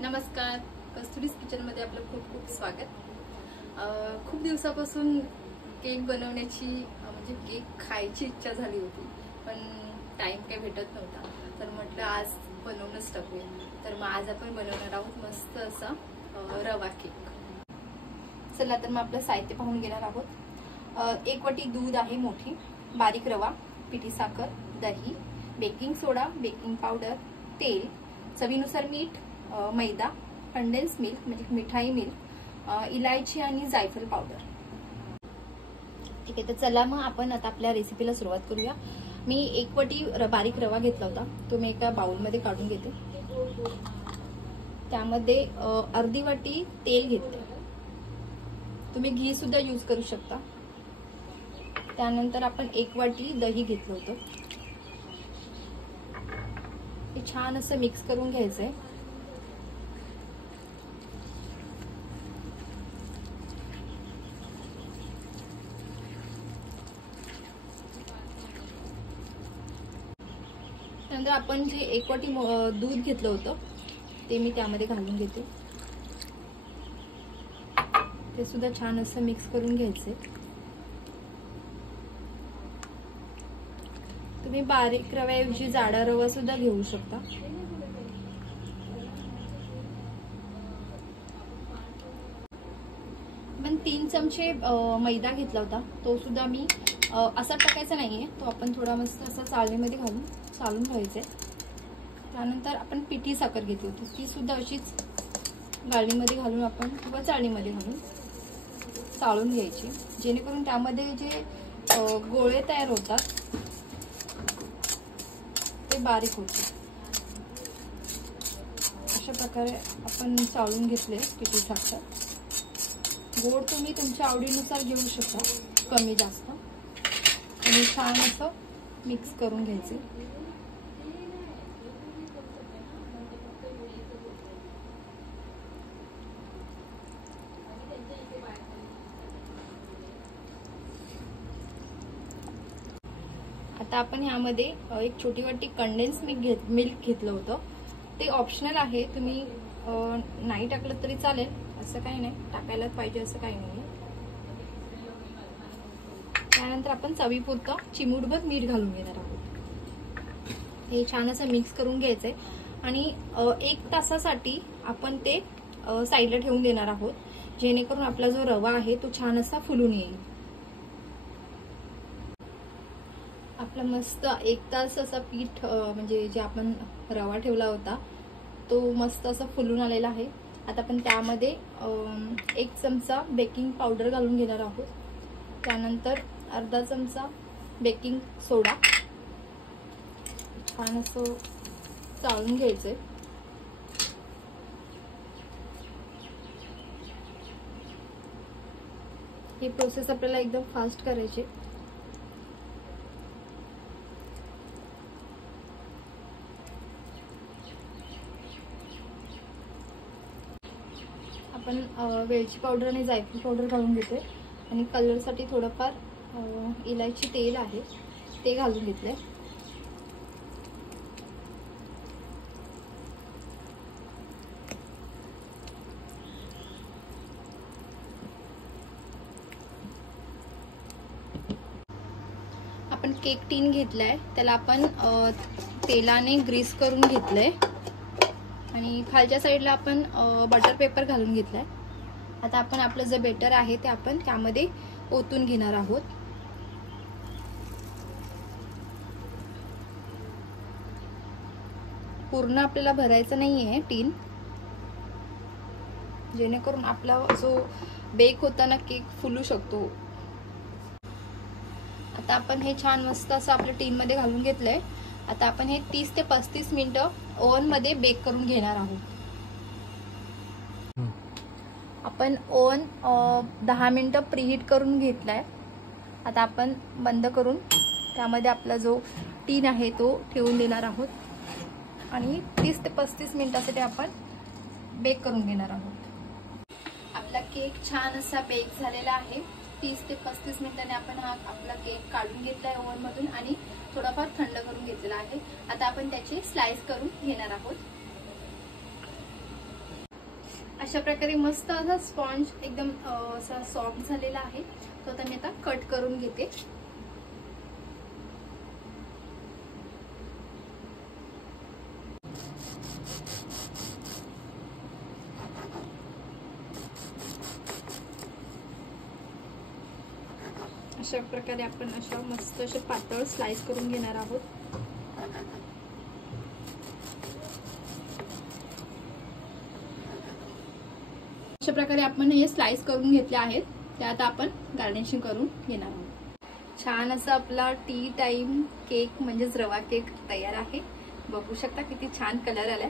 नमस्कार, कस्तुरीज किचनमध्ये आपलं खूप खूप स्वागत. खूप दिवसापासून केक बनवण्याची म्हणजे केक खायची इच्छा झाली होती, पण टाइम काही भेटत नव्हता. तर म्हटलं आज बनवूनच टाकूया. तर मग आज आपण बनवणार आहोत मस्त असा रवा केक. चला तर मग आपलं साहित्य पाहून घेणार आहोत. 1 वाटी दूध आहे मोठी, बारीक रवा, पिठी साखर, दही, बेकिंग सोडा, बेकिंग पावडर, तेल, चवीनुसार मीठ, मैदा, कंडेन्स मिल्क म्हणजे मिठाई मिल्क, इलायची आणि जायफळ पावडर. ठीक आहे, तर चला मग आपण आता आपल्या रेसिपीला सुरुवात करूया. मी 1 वाटी बारीक रवा घेतला होता, तो मी एका बाउलमध्ये काढून घेते. त्यामध्ये अर्धी वाटी तेल घेतले, तुम्ही घी सुद्धा यूज करू शकता. त्यानंतर आपण 1 वाटी दही घेतलं होतं, हे छान असं मिक्स करून घ्यायचंय. त्यानंतर आपण जे 1 वाटी दूध घेतलं होतं ते मी त्यामध्ये घालून घेते. ते सुद्धा छान असं मिक्स करून घ्यायचे. तुम्ही बारीक रव्याऐवजी जाडा रवा सुद्धा घेऊ शकता. पण 3 चमचे मैदा घेतला होता, तो सुद्धा मी असा टाकायचा नाहीये, तो आपण थोडा मस्त असा चाळणीमध्ये घालून चाळून घ्यायचंय. त्यानंतर आपण पिठी साखर घेतली होती, ती सुद्धा अशीच गाळणीमध्ये घालून आपण किंवा चाळणीमध्ये घालून चाळून घ्यायची, जेणेकरून त्यामध्ये जे गोळे तयार होतात ते बारीक होते. अशा प्रकारे आपण चाळून घेतले पिठी साखर. गोड तुम्ही तुमच्या आवडीनुसार घेऊ शकता, कमी जास्त. आणि छान असं मिक्स करून घ्यायचे. आता आपण यामध्ये 1 छोटी वाटी कंडेन्स मिल्क घेतलं होतं. ते ऑप्शनल आहे, तुम्ही नाही टाकलं तरी चालेल, असं काही नाही, टाकायलाच पाहिजे असं काही नाही. त्यानंतर आपण चवीपुरतं चिमूटभर मीठ घालून घेणार आहोत. हे छान असं मिक्स करून घ्यायचंय आणि 1 तासासाठी आपण ते साईडला ठेवून देणार आहोत, जेणेकरून आपला जो रवा आहे तो छान असा फुलून येईल. आपला मस्त 1 तास असा पीठ म्हणजे जे आपण रवा ठेवला होता तो मस्त असा फुलून आलेला आहे. आता आपण त्यामध्ये 1 चमचा बेकिंग पावडर घालून घेणार आहोत. त्यानंतर अर्धा चमचा बेकिंग सोडा, छान असं चाळून घ्यायचंय. ही प्रोसेस आपल्याला एकदम फास्ट करायची. आपण वेलची पावडर आणि जायफळ पावडर घालून घेते आणि कलरसाठी थोडंफार इलायची तेल आहे ते घालून घेतले. आपण केक टीन घेतलाय, त्याला आपण तेलाने ग्रीस करून घेतलंय आणि खालच्या साईडला आपण बटर पेपर घालून घेतलाय. आता आपण आपलं जे बेटर आहे ते आपण त्यामध्ये ओतून घेणार आहोत. पूर्ण आपल्याला भरायचं नाहीये टीन, जेणेकरून आपला जो बेक होताना केक फुलू शकतो. आता आपण हे छान मस्त असं आपल्या टीन मध्ये घालून घेतलंय. आता आपण हे 30 ते 35 मिनिटं ओव्हन मध्ये बेक करून घेणार आहोत. आपण ओव्हन 10 मिनिटं प्रीहीट करून घेतलाय. आता आपण बंद करून त्यामध्ये आपला जो टीन आहे तो ठेवून देणार आहोत आणि 30 ते 35 मिनिटासाठी आपण बेक करून घेणार आहोत. आपला केक छान असा बेक झालेला आहे. 30 ते 35 मिनिटांनी आपण हा आपला केक काढून घेतलाय ओव्हन मधून आणि थोडाफार थंड करून घेतलेला आहे. आता आपण त्याचे स्लाइस करून घेणार आहोत. अशा प्रकारे मस्त असा स्पॉन्ज एकदम असा सॉफ्ट झालेला आहे. तो आता मी आता कट करून घेते. अशा प्रकारे आपण अशा मस्त असे पातळ स्लाइस करून घेणार आहोत. अशा प्रकारे आपण हे स्लाइस करून घेतले आहेत. त्यात आपण गार्निशिंग करून घेणार आहोत. छान असा आपला टी टाइम केक म्हणजेच रवा केक तयार आहे. बघू शकता किती छान कलर आलाय.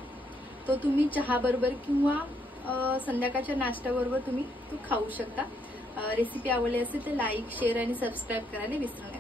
तो तुम्ही चहा बरोबर किंवा संध्याकाळच्या नाश्त्याबरोबर तुम्ही तो खाऊ शकता. रेसिपी आवडली असेल तर लाईक, शेअर आणि सबस्क्राईब करायला विसरू नका.